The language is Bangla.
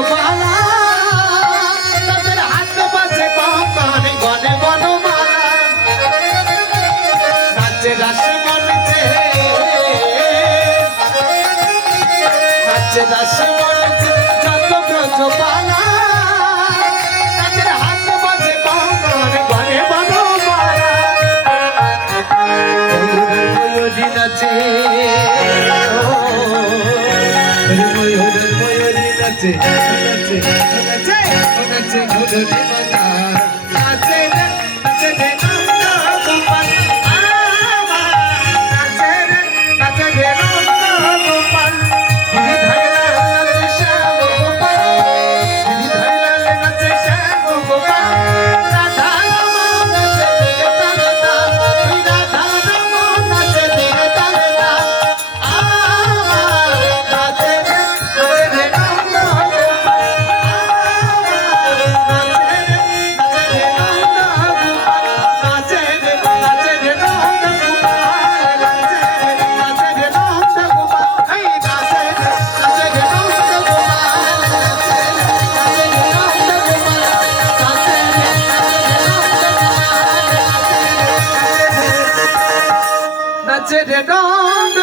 ব্রজবালা তাদের হাত বাজে কখন গনে বনমালা নাচে রাস মনেছে নাচে রাস মনেছে যত ব্রজবালা তাদের হাত বাজে কখন গনে বনমালা ময়ূরী নাচে নাচে নাচে নাচে নাচে ঘুরে মাতা নাচে নাচে রে নন্দ গোপাল নাচে রে নাচে রে নন্দ গোপাল দিদি ধরলা নাচে শ্যাম গোপাল দিদি ধরলা নাচে শ্যাম গোপাল রাধা রাম নাচে রে তারতা রাধা রাম নাচে রে তারতা নাচে রে নন্দ নাচে রে নন্দ